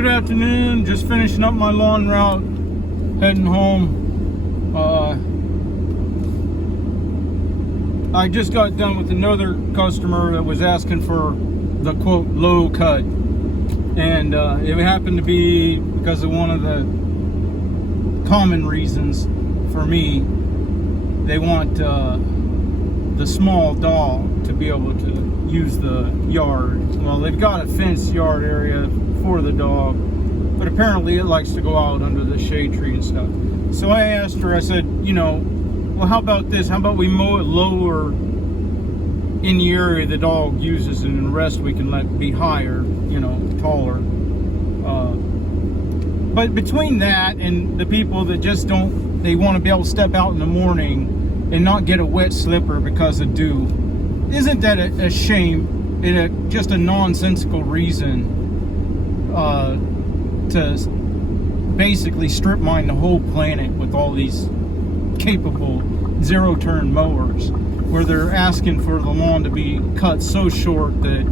good afternoon. Just finishing up my lawn route, heading home. I just got done with another customer that was asking for the quote low cut, and it happened to be because of one of the common reasons for me. They want the small dog to be able to use the yard. Well, they've got a fenced yard area for the dog, but apparently it likes to go out under the shade tree and stuff. So I asked her, I said, well, how about this? How about we mow it lower in the area the dog uses, and the rest we can let be higher, taller. But between that and the people that just they want to be able to step out in the morning and not get a wet slipper because of dew, isn't that a shame and just a nonsensical reason to basically strip mine the whole planet with all these capable zero-turn mowers, where they're asking for the lawn to be cut so short that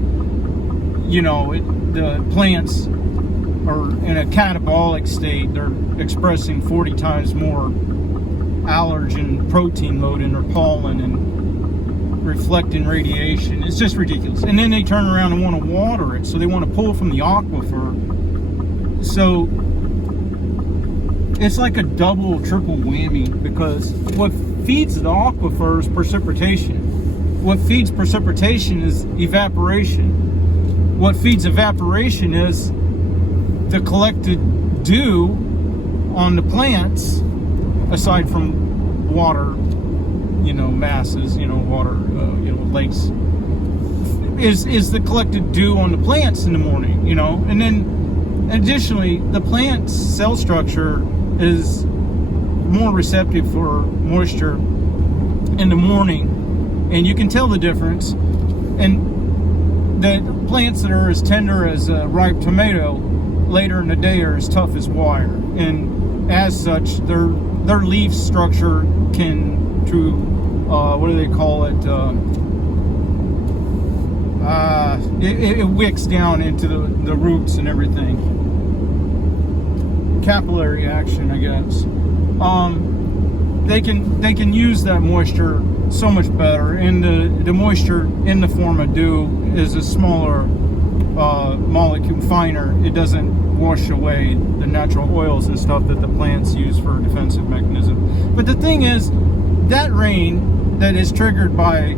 the plants are in a catabolic state. They're expressing 40 times more allergen protein load in their pollen and reflecting radiation. It's just ridiculous. And then they turn around and want to water it, so they want to pull from the aquifer. So it's like a double, triple whammy, because what feeds the aquifer is precipitation. What feeds precipitation is evaporation. What feeds evaporation is the collected dew on the plants, aside from water, masses, water, lakes, is the collected dew on the plants in the morning, and then additionally, the plant's cell structure is more receptive for moisture in the morning, and you can tell the difference. And the plants that are as tender as a ripe tomato later in the day are as tough as wire, and as such their leaf structure can, through what do they call it, it wicks down into the roots and everything. Capillary action, I guess. They can use that moisture so much better, and the moisture in the form of dew is a smaller molecule, finer. It doesn't wash away the natural oils and stuff that the plants use for a defensive mechanism. But the thing is, that rain that is triggered by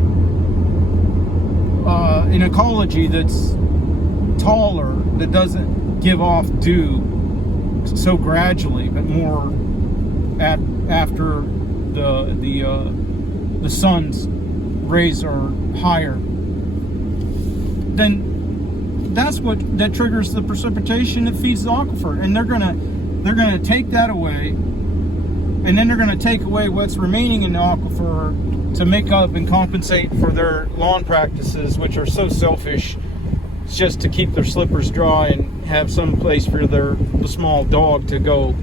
an ecology that's taller, that doesn't give off dew so gradually, but more after the sun's rays are higher, then that's that triggers the precipitation that feeds the aquifer. And they're gonna take that away, and then they're gonna take away what's remaining in the aquifer to make up and compensate for their lawn practices, which are so selfish. It's just to keep their slippers dry and have some place for the small dog to go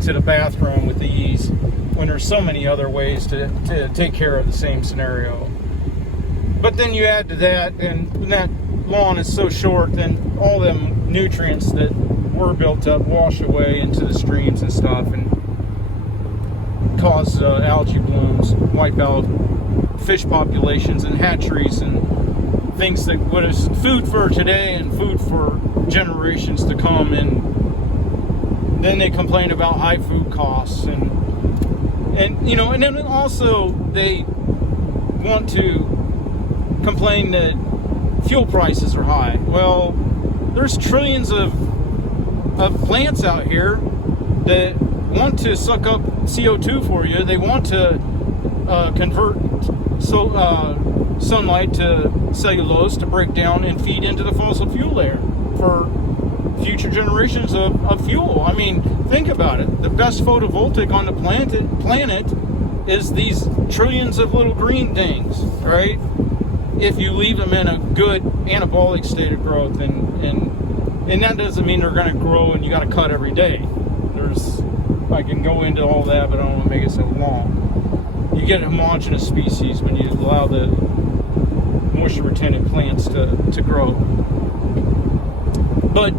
to the bathroom with ease, when there's so many other ways to take care of the same scenario. But then you add to that, and when that lawn is so short, then all them nutrients that were built up wash away into the streams and stuff, and cause algae blooms, wipe out fish populations and hatcheries and things that would have food for today and food for generations to come. And then they complain about high food costs, and then also they want to complain that fuel prices are high. Well, there's trillions of plants out here that want to suck up CO2 for you. They want to convert sunlight to cellulose to break down and feed into the fossil fuel layer for future generations of fuel. I mean, think about it. The best photovoltaic on the planet is these trillions of little green things, right? If you leave them in a good anabolic state of growth, and that doesn't mean they're going to grow and you got to cut every day. I can go into all that, but I don't want to make it so long. You get a homogeneous species when you allow the moisture retentive plants to grow. But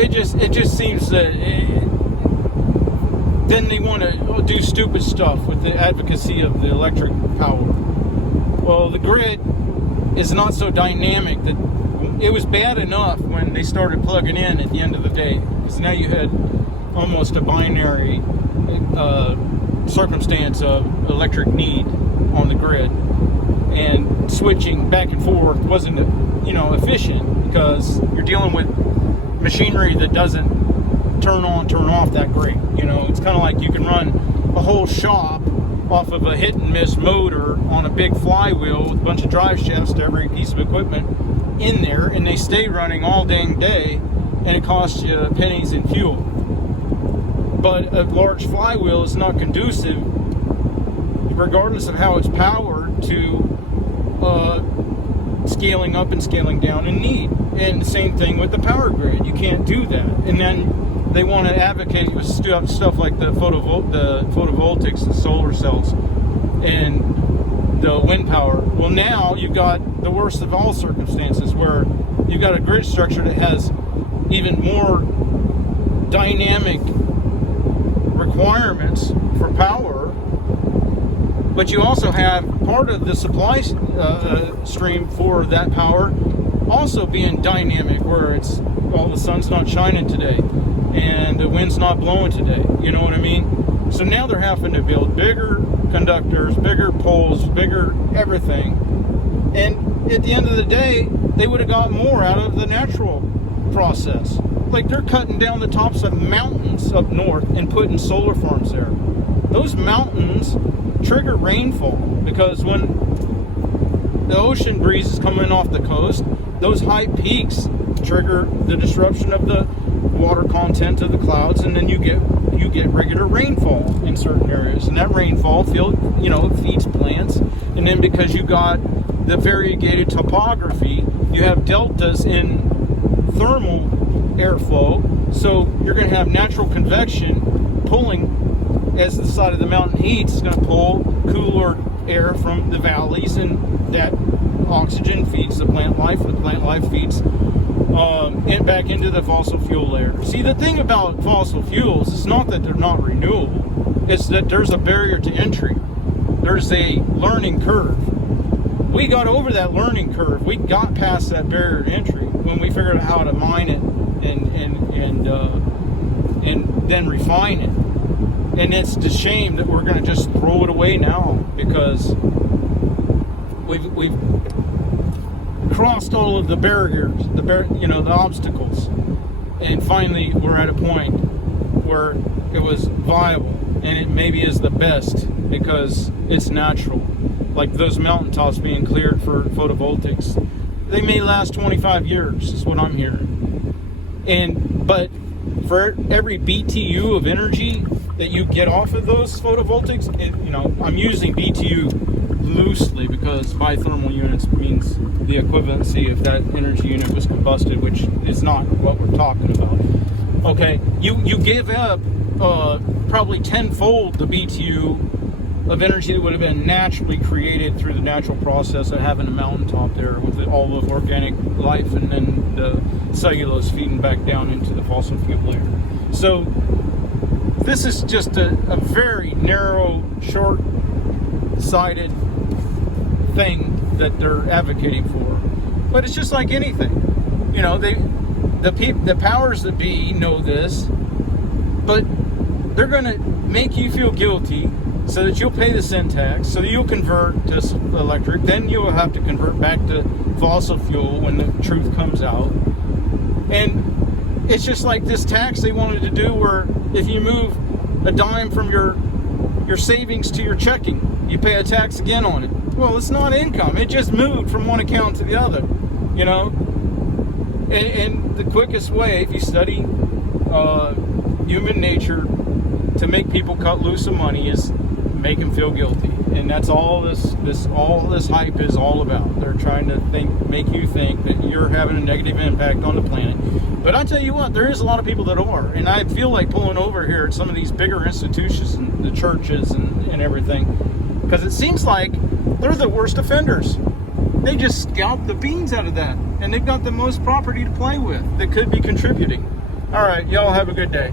it just seems that then they want to do stupid stuff with the advocacy of the electric power. Well, the grid is not so dynamic that it was bad enough when they started plugging in at the end of the day, because now you had almost a binary circumstance of electric need on the grid, and switching back and forth wasn't, efficient, because you're dealing with machinery that doesn't turn on, turn off that great. It's kind of like you can run a whole shop off of a hit and miss motor on a big flywheel with a bunch of drive shafts to every piece of equipment in there, and they stay running all dang day, and it costs you pennies in fuel. But a large flywheel is not conducive, regardless of how it's powered, to scaling up and scaling down in need. And the same thing with the power grid. You can't do that. And then they want to advocate with stuff like the photovoltaics, the solar cells, and the wind power. Well, now you've got the worst of all circumstances, where you've got a grid structure that has even more dynamic requirements for power, but you also have part of the supply stream for that power also being dynamic, where it's, well, the sun's not shining today and the wind's not blowing today. You know what I mean? So now they're having to build bigger conductors, bigger poles, bigger everything, and at the end of the day they would have got more out of the natural process. Like, they're cutting down the tops of mountains up north and putting solar farms there. Those mountains trigger rainfall, because when the ocean breeze is coming off the coast, those high peaks trigger the disruption of the water content of the clouds, and then you get regular rainfall in certain areas, and that rainfall feeds plants. And then because you got the variegated topography, you have deltas in thermal airflow, so you're going to have natural convection pulling. As the side of the mountain heats, it's going to pull cooler air from the valleys, and that oxygen feeds the plant life. The plant life feeds and back into the fossil fuel layer. See, the thing about fossil fuels is not that they're not renewable, it's that there's a barrier to entry. There's a learning curve. We got over that learning curve. We got past that barrier to entry when we figured out how to mine it and then refine it. And it's a shame that we're going to just throw it away now, because we've crossed all of the barriers, the obstacles, and finally we're at a point where it was viable, and it maybe is the best because it's natural. Like those mountaintops being cleared for photovoltaics, they may last 25 years, is what I'm hearing. But for every BTU of energy that you get off of those photovoltaics, I'm using BTU loosely because bithermal units means the equivalency if that energy unit was combusted, which is not what we're talking about. Okay, you give up probably tenfold the BTU of energy that would have been naturally created through the natural process of having a mountaintop there with all of organic life, and then the cellulose feeding back down into the fossil fuel layer. So this is just a very narrow, short-sighted thing that they're advocating for. But it's just like anything. The powers that be know this, but they're going to make you feel guilty so that you'll pay the sin tax, so that you'll convert to electric, then you'll have to convert back to fossil fuel when the truth comes out. And it's just like this tax they wanted to do, where if you move a dime from your savings to your checking, you pay a tax again on it. Well, it's not income. It just moved from one account to the other, And the quickest way, if you study human nature, to make people cut loose of money is make them feel guilty. And that's all this hype is all about. They're trying to make you think that you're having a negative impact on the planet. But I tell you what, there is a lot of people that are. And I feel like pulling over here at some of these bigger institutions and the churches and everything, because it seems like they're the worst offenders. They just scalp the beans out of that, and they've got the most property to play with that could be contributing. All right, y'all have a good day.